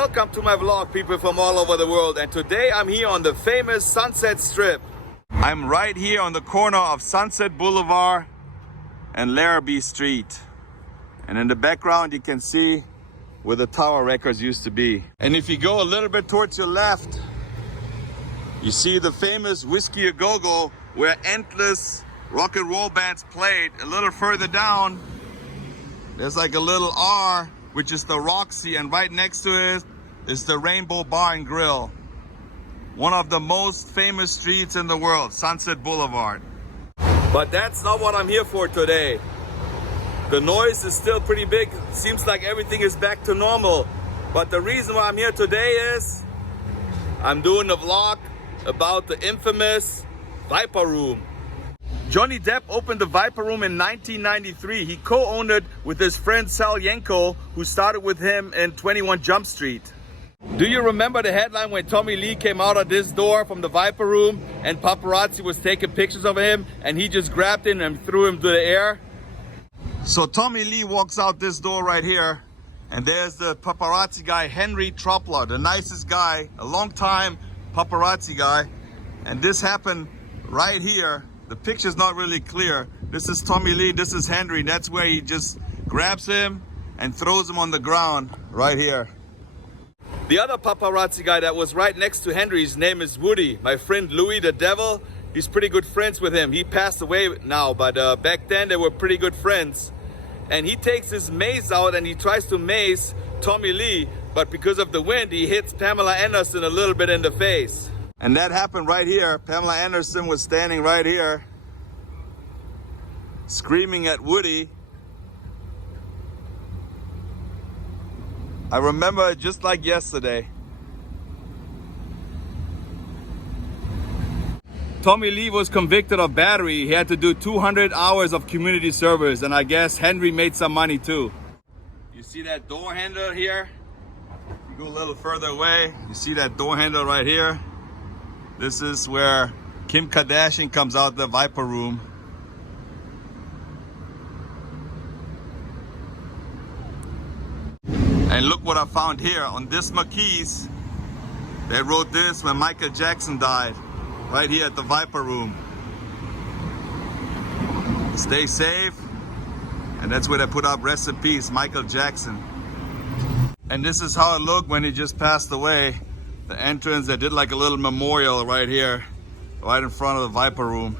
Welcome to my vlog, people from all over the world, and today I'm here on the famous Sunset Strip. I'm right here on the corner of Sunset Boulevard and Larrabee Street. And in the background you can see where the Tower Records used to be. And if you go a little bit towards your left, you see the famous Whiskey A Go-Go where endless rock and roll bands played. A little further down, there's like a little R, which is the Roxy, and right next to it is the Rainbow Bar and Grill. One of the most famous streets in the world, Sunset Boulevard. But that's not what I'm here for today. The noise is still pretty big. Seems like everything is back to normal. But the reason why I'm here today is I'm doing a vlog about the infamous Viper Room. Johnny Depp opened the Viper Room in 1993. He co-owned it with his friend Sal Yanko, who started with him in 21 Jump Street. Do you remember the headline when Tommy Lee came out of this door from the Viper Room and paparazzi was taking pictures of him and he just grabbed him and threw him to the air? So Tommy Lee walks out this door right here, and there's the paparazzi guy, Henry Tropler, the nicest guy, a long time paparazzi guy. And this happened right here. The picture's not really clear. This is Tommy Lee, this is Henry. That's where he just grabs him and throws him on the ground right here. The other paparazzi guy that was right next to Henry, his name is Woody. My friend Louis the Devil, he's pretty good friends with him. He passed away now, but back then they were pretty good friends. And he takes his mace out and he tries to mace Tommy Lee, but because of the wind, he hits Pamela Anderson a little bit in the face. And that happened right here. Pamela Anderson was standing right here, screaming at Woody. I remember it just like yesterday. Tommy Lee was convicted of battery. He had to do 200 hours of community service, and I guess Henry made some money too. You see that door handle here? You go a little further away, you see that door handle right here? This is where Kim Kardashian comes out the Viper Room. And look what I found here on this marquise. They wrote this when Michael Jackson died, right here at the Viper Room. Stay safe. And that's where they put up rest in peace, Michael Jackson. And this is how it looked when he just passed away. The entrance, they did like a little memorial right here, right in front of the Viper Room.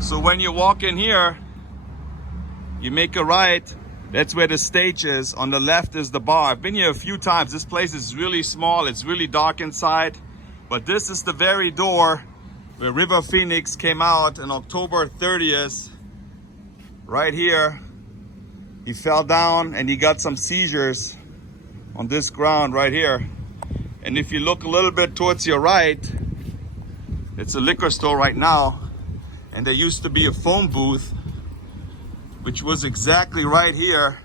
So when you walk in here, you make a right. That's where the stage is. On the left is the bar. I've been here a few times. This place is really small. It's really dark inside. But this is the very door where River Phoenix came out on October 30th. Right here. He fell down and he got some seizures on this ground right here. And if you look a little bit towards your right, it's a liquor store right now. And there used to be a phone booth, which was exactly right here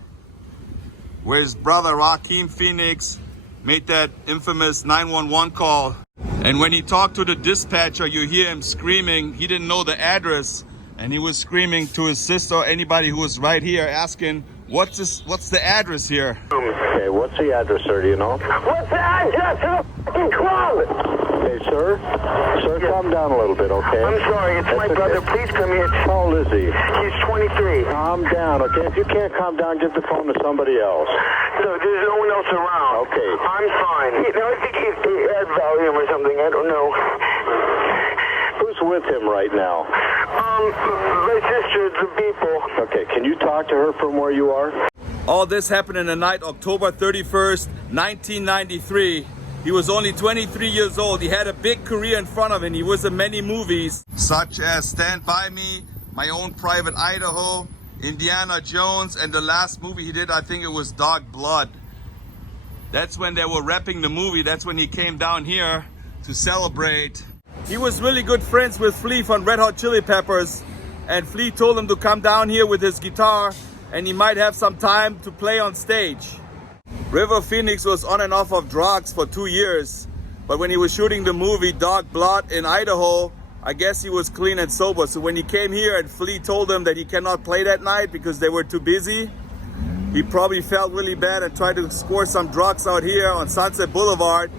where his brother Joaquin Phoenix made that infamous 911 call. And when he talked to the dispatcher, you hear him screaming. He didn't know the address, and he was screaming to his sister or anybody who was right here, asking, what's the address here? Okay, what's the address, sir? Do you know? What's the address of the fucking club? Okay, sir. Sir, calm down a little bit, okay? I'm sorry, it's my brother. Please come here. How old is he? He's 23. Calm down, okay? If you can't calm down, give the phone to somebody else. No, there's no one else around. Okay. I'm fine. You know, I think he had volume or something. I don't know. Who's with him right now? My sister, the people. Okay, can you talk to her from where you are? All this happened in the night, October 31st, 1993. He was only 23 years old. He had a big career in front of him. He was in many movies, such as Stand By Me, My Own Private Idaho, Indiana Jones, and the last movie he did, I think it was Dark Blood. That's when they were wrapping the movie. That's when he came down here to celebrate. He was really good friends with Flea from Red Hot Chili Peppers, and Flea told him to come down here with his guitar and he might have some time to play on stage. River Phoenix was on and off of drugs for 2 years, but when he was shooting the movie Dark Blood in Idaho, I guess he was clean and sober. So when he came here and Flea told him that he cannot play that night because they were too busy, He probably felt really bad and tried to score some drugs out here on Sunset Boulevard.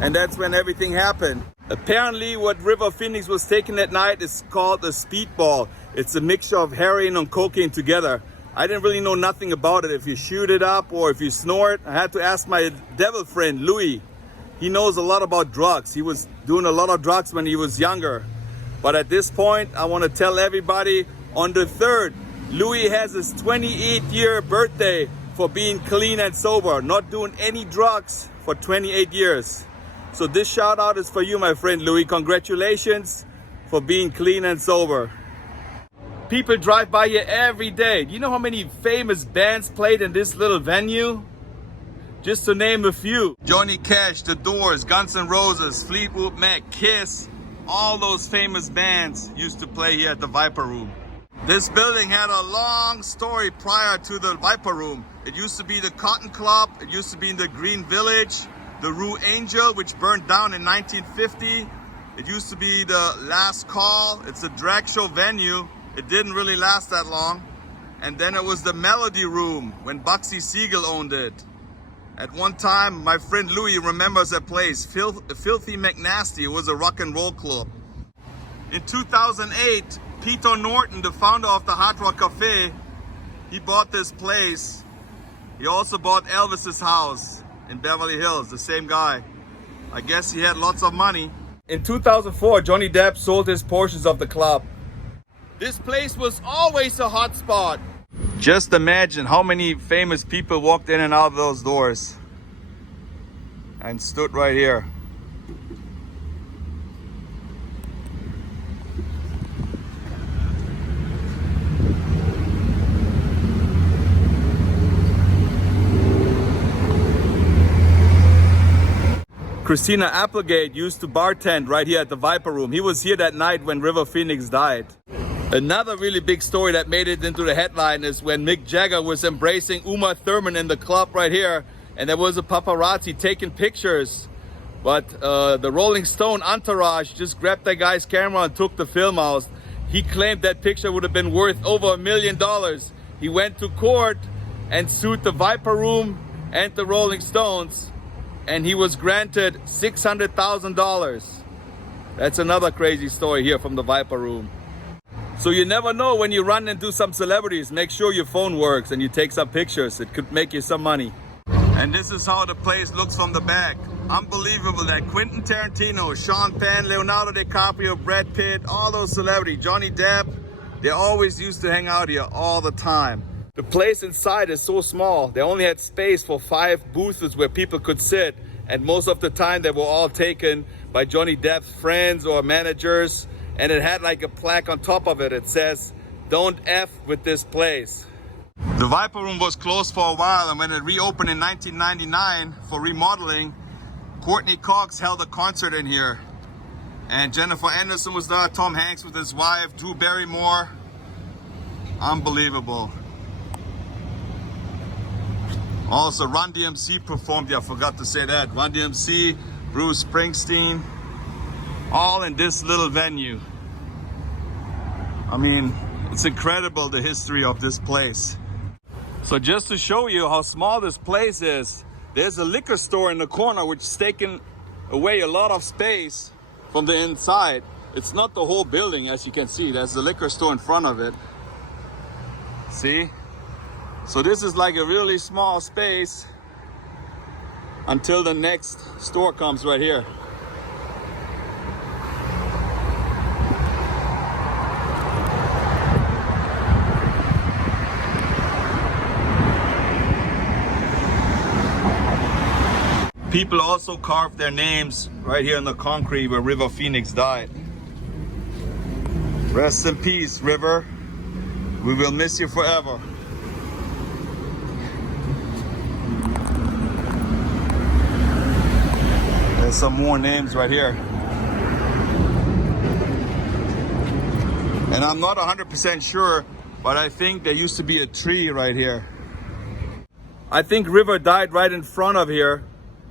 And that's when everything happened. Apparently what River Phoenix was taking that night is called a speedball. It's a mixture of heroin and cocaine together. I didn't really know nothing about it. If you shoot it up or if you snort, I had to ask my devil friend, Louis. He knows a lot about drugs. He was doing a lot of drugs when he was younger. But at this point, I want to tell everybody on the 3rd, Louis has his 28-year birthday for being clean and sober, not doing any drugs for 28 years. So this shout out is for you, my friend Louis. Congratulations for being clean and sober. People drive by here every day. Do you know how many famous bands played in this little venue? Just to name a few. Johnny Cash, The Doors, Guns N' Roses, Fleetwood Mac, Kiss. All those famous bands used to play here at the Viper Room. This building had a long story prior to the Viper Room. It used to be the Cotton Club. It used to be in the Green Village. The Rue Angel, which burned down in 1950. It used to be the Last Call. It's a drag show venue. It didn't really last that long. And then it was the Melody Room when Bugsy Siegel owned it. At one time, my friend Louis remembers that place. Filthy McNasty. It was a rock and roll club. In 2008, Peter Norton, the founder of the Hard Rock Cafe, he bought this place. He also bought Elvis's house in Beverly Hills, the same guy. I guess he had lots of money. In 2004, Johnny Depp sold his portions of the club. This place was always a hot spot. Just imagine how many famous people walked in and out of those doors and stood right here. Christina Applegate used to bartend right here at the Viper Room. He was here that night when River Phoenix died. Another really big story that made it into the headline is when Mick Jagger was embracing Uma Thurman in the club right here, and there was a paparazzi taking pictures. But the Rolling Stone entourage just grabbed that guy's camera and took the film out. He claimed that picture would have been worth over $1 million. He went to court and sued the Viper Room and the Rolling Stones, and he was granted $600,000. That's another crazy story here from the Viper Room. So you never know when you run into some celebrities. Make sure your phone works and you take some pictures. It could make you some money. And this is how the place looks from the back. Unbelievable that Quentin Tarantino, Sean Penn, Leonardo DiCaprio, Brad Pitt, all those celebrities, Johnny Depp, they always used to hang out here all the time. The place inside is so small. They only had space for 5 booths where people could sit. And most of the time they were all taken by Johnny Depp's friends or managers. And it had like a plaque on top of it. It says, "Don't F with this place." The Viper Room was closed for a while, and when it reopened in 1999 for remodeling, Courtney Cox held a concert in here. And Jennifer Anderson was there, Tom Hanks with his wife, Drew Barrymore. Unbelievable. Also, Run DMC performed here. I forgot to say that. Run DMC, Bruce Springsteen, all in this little venue. I mean, it's incredible the history of this place. So just to show you how small this place is, there's a liquor store in the corner which is taking away a lot of space from the inside. It's not the whole building, as you can see. There's the liquor store in front of it. See? So this is like a really small space until the next store comes right here. People also carved their names right here in the concrete where River Phoenix died. Rest in peace, River. We will miss you forever. There's some more names right here. And I'm not 100% sure, but I think there used to be a tree right here. I think River died right in front of here.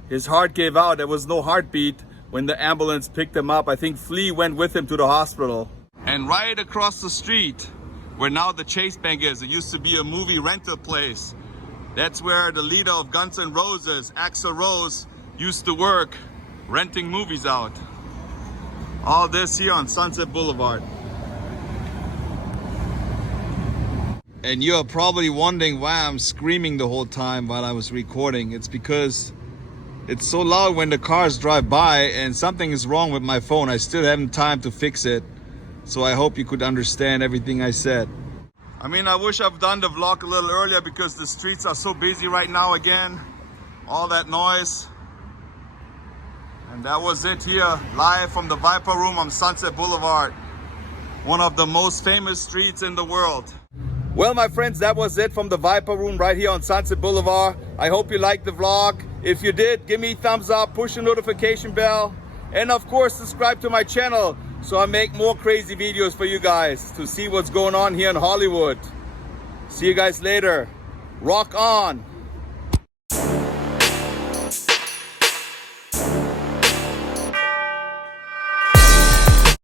His heart gave out. There was no heartbeat when the ambulance picked him up. I think Flea went with him to the hospital. And right across the street, where now the Chase Bank is, it used to be a movie rental place. That's where the leader of Guns N' Roses, Axl Rose, used to work renting movies out. All this here on Sunset Boulevard. And you're probably wondering why I'm screaming the whole time while I was recording. It's because it's so loud when the cars drive by and something is wrong with my phone. I still haven't time to fix it. So I hope you could understand everything I said. I mean, I wish I've done the vlog a little earlier because the streets are so busy right now again. All that noise. And that was it here, live from the Viper Room on Sunset Boulevard. One of the most famous streets in the world. Well, my friends, that was it from the Viper Room right here on Sunset Boulevard. I hope you liked the vlog. If you did, give me a thumbs up, push the notification bell, and of course, subscribe to my channel so I make more crazy videos for you guys to see what's going on here in Hollywood. See you guys later. Rock on.